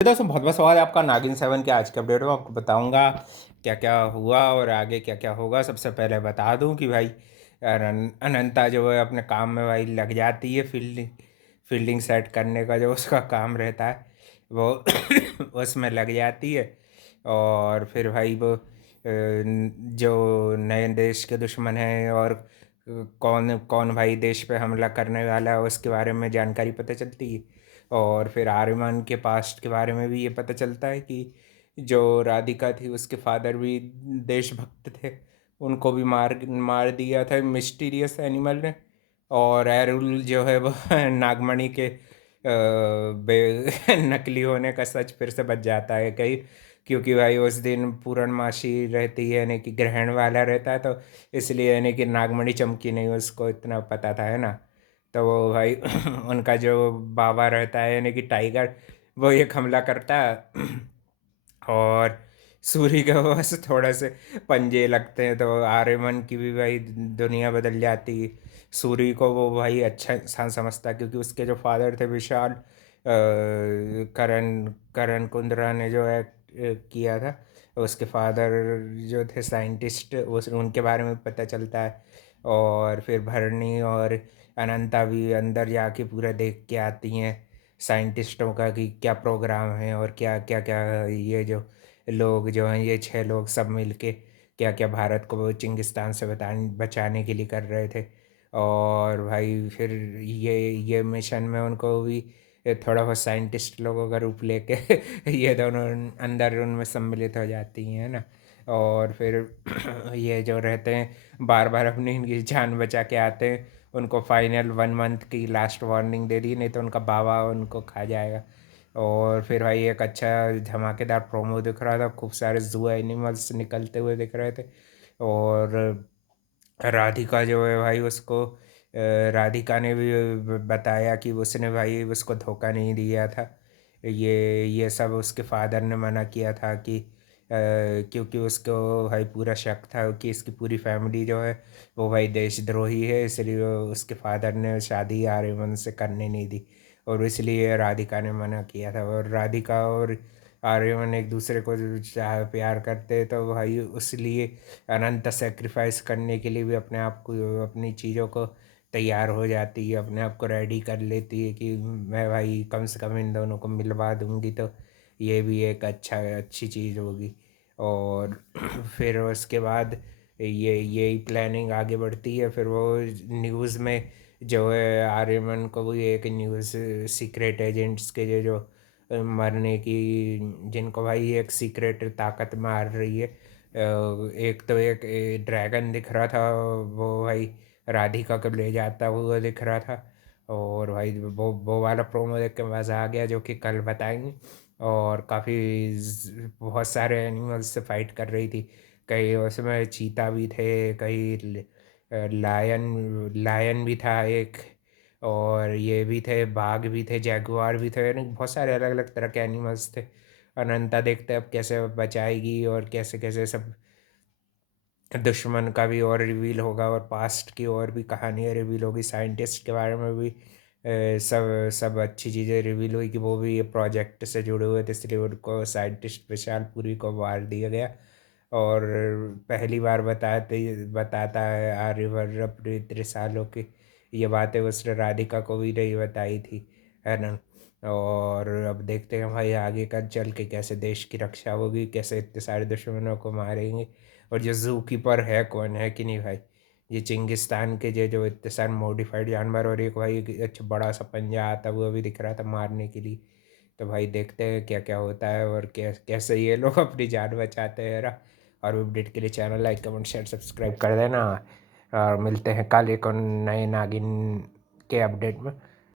तो दोस्तों बहुत बहुत स्वागत है आपका नागिन 7 के आज के अपडेट में। आपको बताऊंगा क्या क्या हुआ और आगे क्या क्या होगा। सबसे पहले बता दूं कि भाई अनंता जो है अपने काम में भाई लग जाती है। फील्डिंग सेट करने का जो उसका काम रहता है वो उसमें लग जाती है। और फिर भाई वो जो नए देश के दुश्मन हैं और कौन कौन भाई देश पे हमला करने वाला है उसके बारे में जानकारी पता चलती है। और फिर आर्यमन के पास्ट के बारे में भी ये पता चलता है कि जो राधिका थी उसके फादर भी देशभक्त थे, उनको भी मार मार दिया था मिस्टीरियस एनिमल ने। और एरुल जो है वो नागमणि के नकली होने का सच फिर से बच जाता है कहीं, क्योंकि भाई उस दिन पूर्णमासी रहती है यानी कि ग्रहण वाला रहता है, तो इसलिए यानी कि नागमणि चमकी नहीं उसको इतना पता था, है ना। तो वो भाई उनका जो बाबा रहता है यानी कि टाइगर, वो एक हमला करता है और सूर्य के बस थोड़े से पंजे लगते हैं तो आर्यमन की भी भाई दुनिया बदल जाती है। सूर्य को वो भाई अच्छा इंसान समझता है क्योंकि उसके जो फादर थे विशाल करण करण कुंद्रा ने जो है किया था, उसके फादर जो थे साइंटिस्ट, उस उनके बारे में पता चलता है। और फिर भरणी और अनंता भी अंदर जाके पूरा देख के आती हैं साइंटिस्टों का कि क्या प्रोग्राम है और क्या क्या क्या ये जो लोग जो हैं, ये 6 लोग सब मिलके क्या क्या भारत को वो चिंगिस्तान से बचाने के लिए कर रहे थे। और भाई फिर ये मिशन में उनको भी थोड़ा बहुत साइंटिस्ट लोगों का रूप लेके ये दोनों अंदर उनमें सम्मिलित हो जाती हैं ना। और फिर ये जो रहते हैं बार बार अपनी इनकी जान बचा के आते हैं, उनको फाइनल 1 मंथ की लास्ट वार्निंग दे दी, नहीं तो उनका बाबा उनको खा जाएगा। और फिर भाई एक अच्छा धमाकेदार प्रोमो दिख रहा था, खूब सारे जू एनिमल्स निकलते हुए दिख रहे थे। और राधिका जो है भाई उसको राधिका ने भी बताया कि उसने भाई उसको धोखा नहीं दिया था। ये सब उसके फादर ने मना किया था कि क्योंकि उसको भाई पूरा शक था कि इसकी पूरी फैमिली जो है वो भाई देशद्रोही है, इसलिए उसके फादर ने शादी आर्यमन से करने नहीं दी। और इसलिए राधिका ने मना किया था। और राधिका और आर्यमन एक दूसरे को चाह प्यार करते तो भाई उसलिए अनंत सेक्रीफाइस करने के लिए भी अपने आप को अपनी चीज़ों को तैयार हो जाती है, अपने आप को रेडी कर लेती है कि मैं भाई कम से कम इन दोनों को मिलवा दूंगी तो ये भी एक अच्छी चीज़ होगी। और फिर उसके बाद यही प्लानिंग आगे बढ़ती है। फिर वो न्यूज़ में जो है आर्यमन को भी एक न्यूज़ सीक्रेट एजेंट्स के मरने की, जिनको भाई एक सीक्रेट ताकत मार रही है। एक तो एक ड्रैगन दिख रहा था, वो भाई राधिका को ले जाता हुआ दिख रहा था। और भाई वो वाला प्रोमो देख के मज़ा आ गया, जो कि कल बताएंगे। और काफ़ी बहुत सारे एनिमल्स से फाइट कर रही थी, कई उसमें चीता भी थे, कई लायन लायन भी था एक, और ये भी थे बाघ भी थे, जैगुआर भी थे, यानी बहुत सारे अलग अलग तरह के एनिमल्स थे। अनंता देखते अब कैसे बचाएगी और कैसे कैसे सब दुश्मन का भी और रिवील होगा और पास्ट की और भी कहानियाँ रिवील होगी। साइंटिस्ट के बारे में भी सब सब अच्छी चीज़ें रिवील हुई कि वो भी ये प्रोजेक्ट से जुड़े हुए थे, इसलिए उनको साइंटिस्ट विशाल पुरी को वार दिया गया। और पहली बार बताता है आर्यभट्ट अपने इतने सालों की ये बातें उसने राधिका को भी नहीं बताई थी, है ना। और अब देखते हैं भाई आगे का चल के कैसे देश की रक्षा होगी, कैसे इतने सारे दुश्मनों को मारेंगे। और जो जू कीपर है कौन है कि नहीं भाई, ये चिंगिस्तान के जो इतने सारे मॉडिफाइड जानवर, और एक भाई एक अच्छा बड़ा सा पंजा आता वो भी दिख रहा था मारने के लिए। तो भाई देखते हैं क्या क्या होता है और कैसे ये लोग अपनी जान बचाते हैं ना। और अपडेट के लिए channel like comment share subscribe कर देना। और मिलते हैं कल एक और नए नागिन के अपडेट में।